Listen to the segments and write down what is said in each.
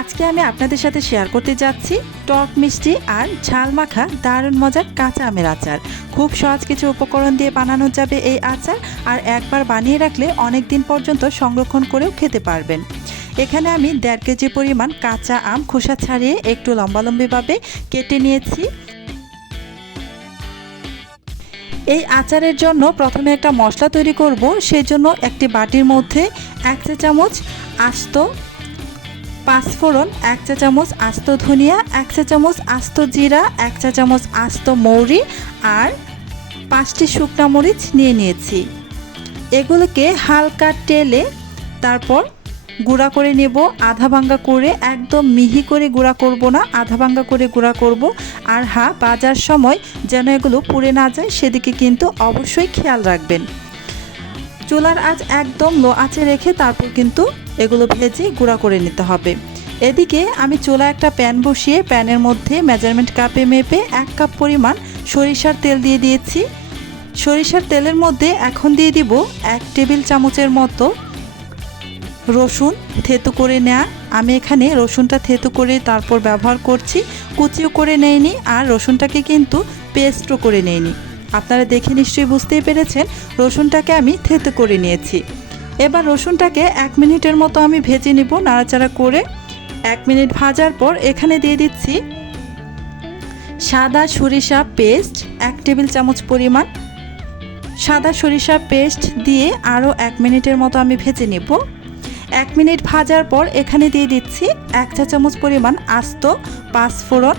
আজকে আমি আপনাদের সাথে শেয়ার করতে যাচ্ছি টক মিষ্টি আর ঝাল মাখা দারুণ মজার কাঁচা আমের আচার। খুব সহজ কিছু উপকরণ দিয়ে বানানো যাবে এই আচার, আর একবার বানিয়ে রাখলে অনেক দিন পর্যন্ত সংরক্ষণ করেও খেতে পারবেন। এখানে আমি 1.5 কেজি পরিমাণ কাঁচা আম খোসা ছাড়িয়ে একটু লম্বালম্বিভাবে কেটে নিয়েছি। এই আচারের জন্য প্রথমে একটা মশলা তৈরি করব। সেজন্য একটি বাটির মধ্যে 1 চা চামচ আস্ত পাঁচফোড়ন, 1 চা চামচ আস্ত ধনিয়া, 1 চা চামচ আস্ত জিরা, 1 চা চামচ আস্ত মৌরি আর 5টি শুকনা মরিচ নিয়ে নিয়েছি। এগুলোকে হালকা তেলে তারপর গুঁড়া করে নেব, আধা ভাঙ্গা করে, একদম মিহি করে গুঁড়া করব না, আধা ভাঙ্গা করে গুঁড়া করব। আর হ্যাঁ, ভাজার সময় যেন এগুলো পুড়ে না যায় সেদিকে কিন্তু অবশ্যই খেয়াল রাখবেন। চুলার আঁচ একদম লো আঁচে রেখে তারপর কিন্তু এগুলো ভেজে গুঁড়া করে নিতে হবে। এদিকে আমি চুলা একটা প্যান বসিয়ে প্যানের মধ্যে মেজারমেন্ট কাপে মেপে 1 কাপ পরিমাণ সরিষার তেল দিয়ে দিয়েছি। সরিষার তেলের মধ্যে এখন দিয়ে দিব 1 টেবিল চামচের মতো রসুন থেতু করে নেওয়া। আমি এখানে রসুনটা থেতু করে তারপর ব্যবহার করছি, কুচিও করে নেইনি আর রসুনটাকে কিন্তু পেস্টও করে নেইনি। আপনারা দেখে নিশ্চয়ই বুঝতেই পেরেছেন রসুনটাকে আমি থেতু করে নিয়েছি। এবার রসুনটাকে 1 মিনিটের মতো আমি ভেজে নিব নাড়াচাড়া করে। 1 মিনিট ভাজার পর এখানে দিয়ে দিচ্ছি সাদা সরিষা পেস্ট 1 টেবিল চামচ পরিমাণ। সাদা সরিষা পেস্ট দিয়ে আরও 1 মিনিটের মতো আমি ভেজে নেব। 1 মিনিট ভাজার পর এখানে দিয়ে দিচ্ছি 1 চা চামচ পরিমাণ আস্ত পাঁচফোড়ন।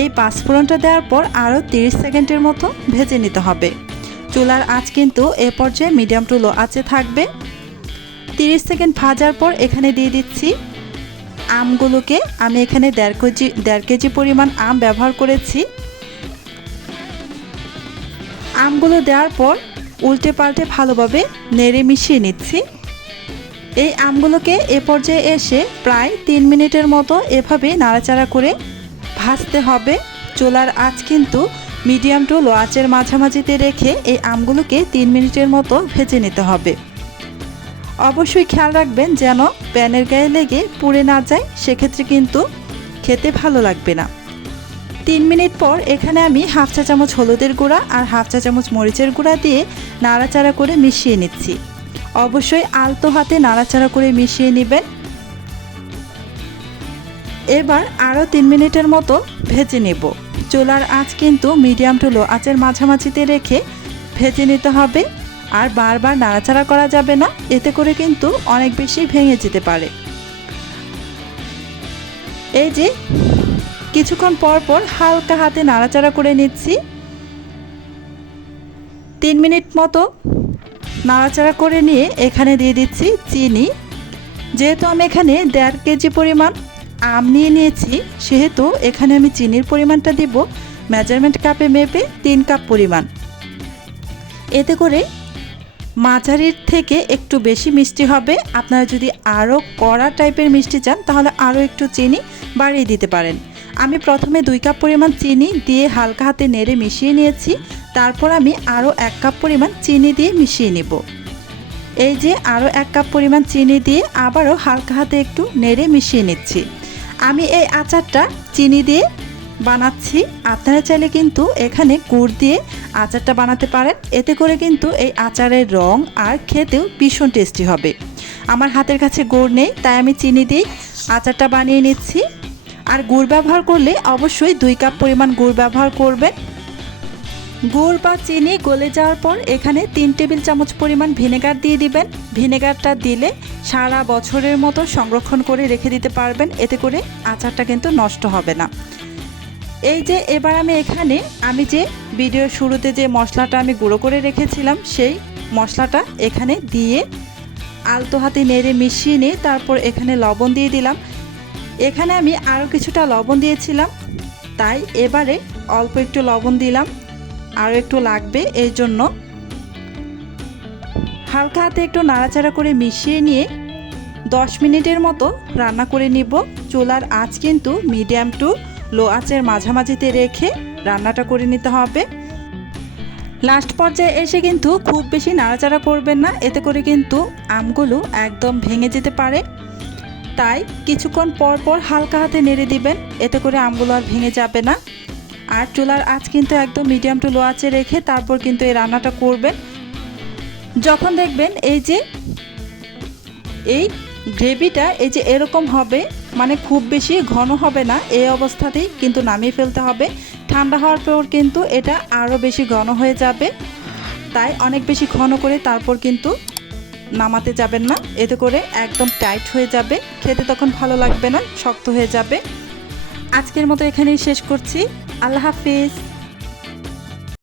এই পাঁচফোড়নটা দেওয়ার পর আরও 30 সেকেন্ডের মতো ভেজে নিতে হবে। চুলার আঁচ কিন্তু এ পর্যায়ে মিডিয়াম টু লো আঁচে থাকবে। 30 সেকেন্ড ভাজার পর এখানে দিয়ে দিচ্ছি আমগুলোকে। আমি এখানে 1.5 কেজি পরিমাণ আম ব্যবহার করেছি। আমগুলো দেওয়ার পর উল্টে পাল্টে ভালোভাবে নেড়ে মিশিয়ে নিচ্ছি। এই আমগুলোকে এ পর্যায়ে এসে প্রায় 3 মিনিটের মতো এভাবে নাড়াচাড়া করে ভাজতে হবে। চুলার আঁচ কিন্তু মিডিয়াম টু লো আঁচের মাঝামাঝিতে রেখে এই আমগুলোকে 3 মিনিটের মতো ভেজে নিতে হবে। অবশ্যই খেয়াল রাখবেন যেন প্যানের গায়ে লেগে পুড়ে না যায়, সেক্ষেত্রে কিন্তু খেতে ভালো লাগবে না। 3 মিনিট পর এখানে আমি 1/2 চা চামচ হলুদের গুঁড়া আর 1/2 চা চামচ মরিচের গুঁড়া দিয়ে নাড়াচাড়া করে মিশিয়ে নিচ্ছি। অবশ্যই আলতো হাতে নাড়াচাড়া করে মিশিয়ে নেবেন। এবার আরও 3 মিনিটের মতো ভেজে নেব। চুলার আঁচ কিন্তু মিডিয়াম টু লো আঁচের মাঝামাঝিতে রেখে ভেজে নিতে হবে। আর বারবার নাড়াচাড়া করা যাবে না, এতে করে কিন্তু অনেক বেশি ভেঙে যেতে পারে। এই যে কিছুক্ষণ পর পর হালকা হাতে নাড়াচাড়া করে নিচ্ছি। 3 মিনিট মতো নাড়াচাড়া করে নিয়ে এখানে দিয়ে দিচ্ছি চিনি। যেহেতু আমি এখানে 1.5 কেজি পরিমাণ আম নিয়ে নিয়েছি, সেহেতু এখানে আমি চিনির পরিমাণটা দিব মেজারমেন্ট কাপে মেপে 3 কাপ পরিমাণ। এতে করে মাঝারির থেকে একটু বেশি মিষ্টি হবে। আপনারা যদি আরও কড়া টাইপের মিষ্টি চান তাহলে আরও একটু চিনি বাড়িয়ে দিতে পারেন। আমি প্রথমে 2 কাপ পরিমাণ চিনি দিয়ে হালকা হাতে নেড়ে মিশিয়ে নিয়েছি। তারপর আমি আরও 1 কাপ পরিমাণ চিনি দিয়ে মিশিয়ে নেব। এই যে আরও 1 কাপ পরিমাণ চিনি দিয়ে আবারও হালকা হাতে একটু নেড়ে মিশিয়ে নিচ্ছি। আমি এই আচারটা চিনি দিয়ে বানাচ্ছি। আপনারা চাইলে কিন্তু এখানে গুড় দিয়ে আচারটা বানাতে পারেন, এতে করে কিন্তু এই আচারের রং আর খেতেও ভীষণ টেস্টি হবে। আমার হাতের কাছে গুড় নেই, তাই আমি চিনি দিয়ে আচারটা বানিয়ে নিচ্ছি। আর গুড় ব্যবহার করলে অবশ্যই 2 কাপ পরিমাণ গুড় ব্যবহার করবেন। গুড় বা চিনি গলে যাওয়ার পর এখানে 3 টেবিল চামচ পরিমাণ ভিনেগার দিয়ে দিবেন। ভিনেগারটা দিলে সারা বছরের মতো সংরক্ষণ করে রেখে দিতে পারবেন, এতে করে আচারটা কিন্তু নষ্ট হবে না। এই যে এবার আমি এখানে যে ভিডিওর শুরুতে যে মশলাটা আমি গুঁড়ো করে রেখেছিলাম সেই মশলাটা এখানে দিয়ে আলতো হাতে নেড়ে মিশিয়ে নিয়ে তারপর এখানে লবণ দিয়ে দিলাম। এখানে আমি আরও কিছুটা লবণ দিয়েছিলাম, তাই এবারে অল্প একটু লবণ দিলাম, আরও একটু লাগবে, এই জন্য হালকা হাতে একটু নাড়াচাড়া করে মিশিয়ে নিয়ে 10 মিনিটের মতো রান্না করে নিব। চুলার আঁচ কিন্তু মিডিয়াম টু লো আঁচের মাঝামাঝিতে রেখে রান্নাটা করে নিতে হবে। লাস্ট পর্যায়ে এসে কিন্তু খুব বেশি নাড়াচাড়া করবেন না, এতে করে কিন্তু আমগুলো একদম ভেঙে যেতে পারে। তাই কিছুক্ষণ পর পর হালকা হাতে নেড়ে দিবেন, এতে করে আমগুলো আর ভেঙে যাবে না। আর চুলার আঁচ কিন্তু একদম মিডিয়াম টু লো আঁচে রেখে তারপর কিন্তু এই রান্নাটা করবেন। যখন দেখবেন এই গ্রেভিটা এরকম হবে, মানে খুব বেশি ঘন হবে না, এই অবস্থাতেই কিন্তু নামিয়ে ফেলতে হবে। ঠান্ডা হওয়ার পর কিন্তু এটা আরও বেশি ঘন হয়ে যাবে, তাই অনেক বেশি ঘন করে তারপর কিন্তু নামাতে যাবেন না, এতে করে একদম টাইট হয়ে যাবে, খেতে তখন ভালো লাগবে না, শক্ত হয়ে যাবে। আজকের মতো এখানেই শেষ করছি। আল্লাহ হাফিজ।